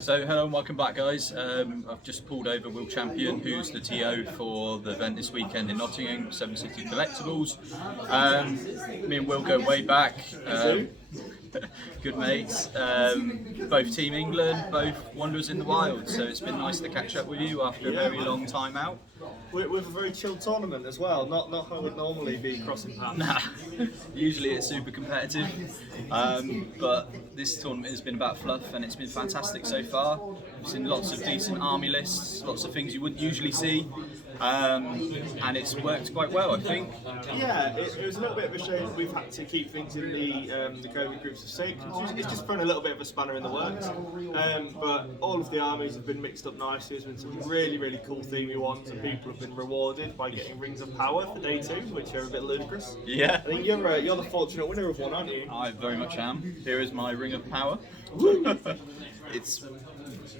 So hello and welcome back, guys. I've just pulled over Will Champion, who's the TO for the event this weekend in Nottingham, City Collectables. Me and Will go way back, good mates, both Team England, both Wanderers in the Wild, so it's been nice to catch up with you after a very long time out. With a very chilled tournament as well, not how I would normally be crossing paths. Nah, usually it's super competitive, but this tournament has been about fluff and it's been fantastic so far. We've seen lots of decent army lists, lots of things you wouldn't usually see, and it's worked quite well, I think. Yeah, it was a little bit of a shame that we've had to keep things in the COVID groups of 6. It's just thrown a little bit of a spanner in the works, but all of the armies have been mixed up nicely. There's been some really cool themey ones, and people have been rewarded by getting Rings of Power for day 2, which are a bit ludicrous. Yeah. I think you're the fortunate winner of one, aren't you? I very much am. Here is my Ring of Power.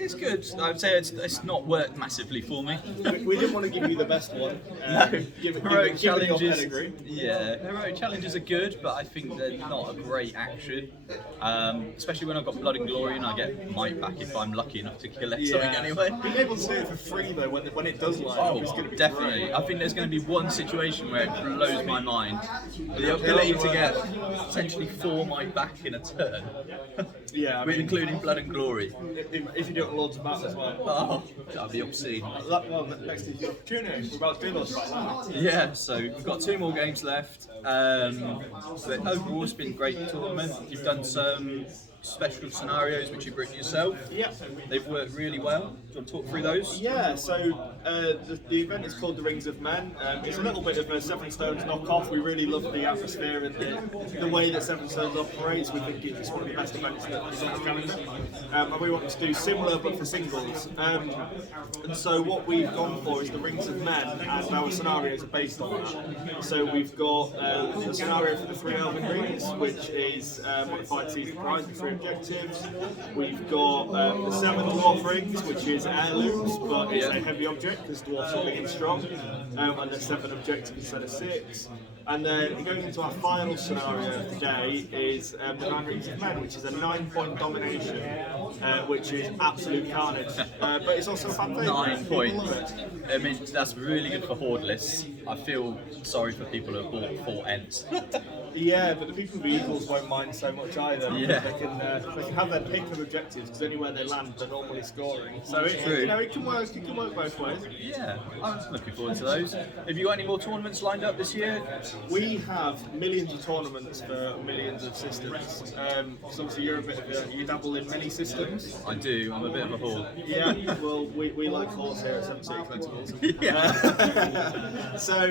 It's good. I would say it's not worked massively for me. We didn't want to give you the best one. Heroic challenges. Pedigree. Yeah, heroic challenges are good, but I think they're not a great action. Especially when I've got Blood and Glory and I get might back if I'm lucky enough to collect something anyway. Being able to do it for free though, when it does line up, is going to be definitely. Great. I think there's going to be one situation where it blows my mind. The ability to get potentially 4 might back in a turn. Yeah, I mean, including Blood and Glory. If you do it on Lords of Battle as well. Oh, that'd be obscene. Well, next is your opportunity. We're about to do Lords of Battle. Yeah, so we've got 2 more games left. So overall, it's been a great tournament. You've done some special scenarios which you've written yourself. Yeah. They've worked really well. Do you want to talk through those? Yeah, so the event is called the Rings of Men. It's a little bit of a Seven Stones knockoff. We really love the atmosphere and the way that Seven Stones operates. We think it's one of the best events in the calendar. And we want to do similar but for singles. And so what we've gone for is the Rings of Men, and our scenarios are based on that. So we've got a scenario for the 3 Elven Rings, which is modified season prize and 3 objectives. We've got the 7 Dwarf Rings, which is heirlooms, but it's a heavy object because dwarfs are big and strong, and there's 7 objectives instead of 6. And then going into our final scenario today is the 9 Rings of Men, which is a 9-point domination, which is absolute carnage. But it's also a fan favourite. 9 points. I mean, that's really good for horde lists. I feel sorry for people who have bought 4 Ents. Yeah, but the people with Eagles won't mind so much either. Yeah. They can have their pick of objectives because anywhere they land, they're normally scoring. So it can work. It can work both ways. Yeah, I'm looking forward to those. Have you got any more tournaments lined up this year? We have millions of tournaments for millions of systems. So obviously you dabble in many systems. I do. I'm a bit of a horde. Yeah. Well, we like hordes here at City Collectables. Yeah. So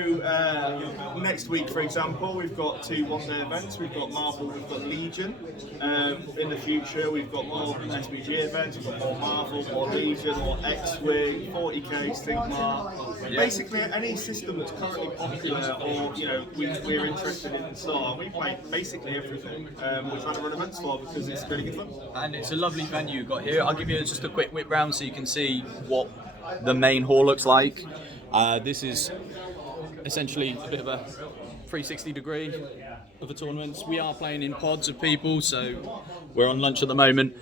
next week, for example, we've got 2 one-day events. We've got Marvel, we've got Legion. In the future, we've got more MESBG events. We've got more Marvel, more Legion, more X-Wing, 40k, Sigmar. Yeah. Basically, any system that's currently popular or we're interested in store. We play basically everything. We're trying to run events for because it's really good fun. And it's a lovely venue you've got here. I'll give you just a quick whip round so you can see what the main hall looks like. This is essentially a bit of a 360 degree of the tournaments. We are playing in pods of people, so we're on lunch at the moment.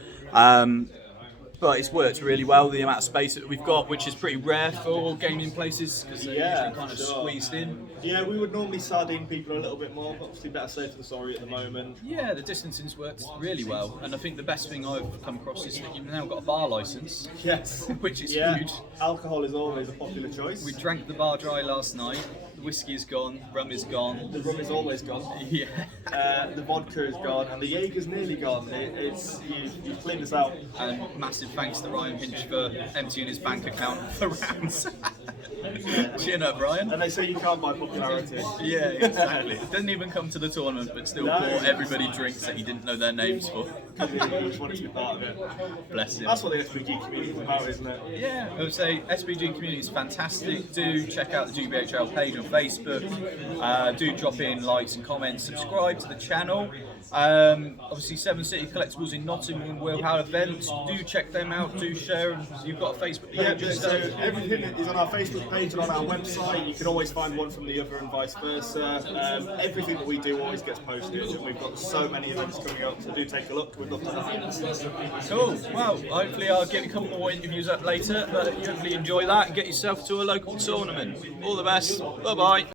But it's worked really well, the amount of space that we've got, which is pretty rare for gaming places because they're usually kind of squeezed in. Yeah, we would normally sardine people a little bit more, but obviously better safe than sorry at the moment. Yeah, the distancing's worked really well, and I think the best thing I've come across is that you've now got a bar licence. Yes. Which is huge. Alcohol is always a popular choice. We drank the bar dry last night. The whiskey is gone, rum is gone. The rum is always gone. Yeah. The vodka is gone, and the Jaeger's nearly gone. You've cleaned us out. And massive thanks to Ryan Pinch for emptying his bank account for rounds. Chin up, Ryan. And they say you can't buy popularity. Yeah, exactly. Doesn't even come to the tournament, but still bought everybody drinks that he didn't know their names for. Because he just wanted to be part of it. Bless him. That's what the SPG community is about, isn't it? Yeah, I would say SPG community is fantastic. Do check out the GBHL page on Facebook. Do drop in likes and comments. Subscribe to the channel. Obviously, 7 City Collectables in Nottingham will have events. Do check them out. Do share. And you've got a Facebook page. Yeah, so everything is on our Facebook page and on our website. You can always find one from the other and vice versa. Everything that we do always gets posted, and we've got so many events coming up. So do take a look. We'd love to have you. Cool. Well, hopefully I'll get a couple more interviews up later. But you hopefully enjoy that and get yourself to a local tournament. All the best. Bye bye.